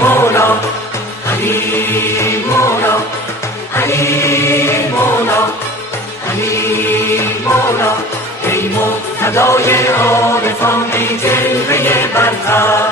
مولا علی مولا علی مولا علی مولا ای مقتدای عارفان ای جلوه برتر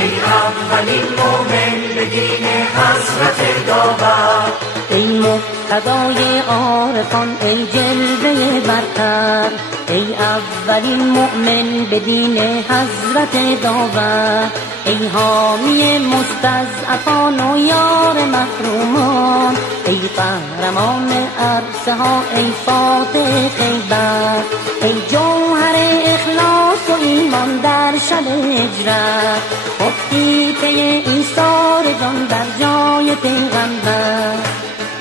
ای اولین مومن به دین حضرت داور ای مقتدای عارفان ای جلوه برتر ای اولین مؤمن به دین حضرت داور ای حامی مستضعفان و یار محرومان ای قهرمان عرصه ها ای فاتح خیبر ای جوهر اخلاص و ایمان در شب هجرت خفتی پی ایثار جان در جای پیغمبر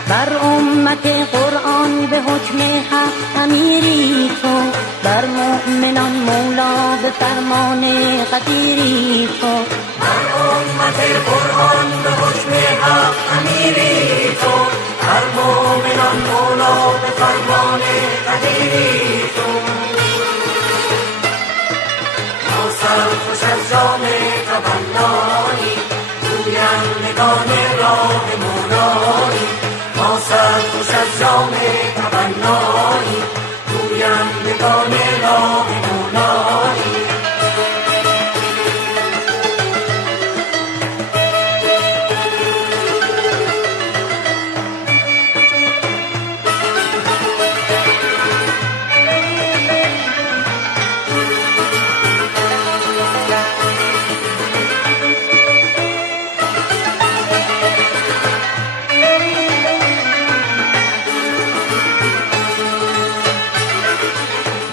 بر امت قرآن به حکم حق امیری تو بر مؤمنان مولا به فرمان قدیری تو بر امت قرآن به حکم حق امیری تو بر مؤمنان مولا به فرمان قدیری تو ما سرخوش از جام تبنایی گویندگان راه مولایی ما سرخوش از جام تبنایی گویندگان راه مولایی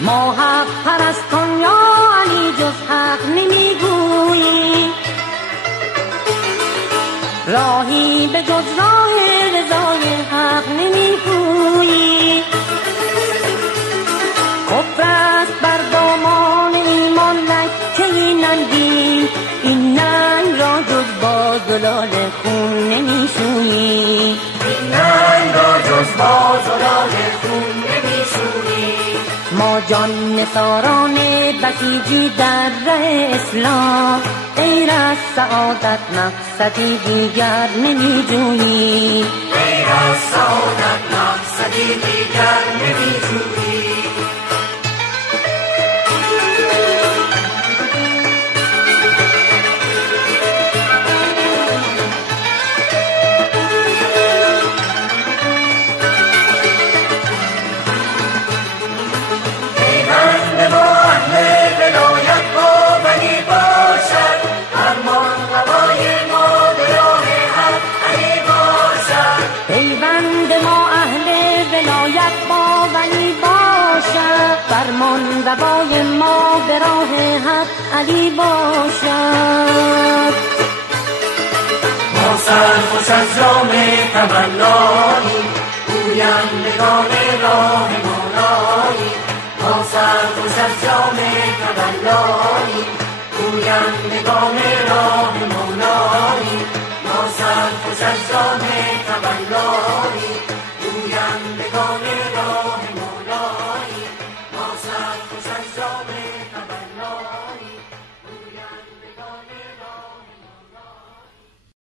ما حق پرستان یا علی جز حق نمیگویی راهی به جز راه رضای حق نمیگویی کفر است بر دامان ایمان لکه ننگی این ننگ را جز با زلال خون نمیشویی این ننگ را جز با زلال خون نمیشویی ما جان نثاران بسیجی در ره اسلام غیر از سعادت مقصدی دیگر نمی جویی غیر از سعادت مقصدی دیگر نمی جویی فرمان روای ما به راه حق علی باشد ما سرخوش از جام تمنایی گویندگان راه مولایی ما سرخوش از جام تمنایی گویندگان راه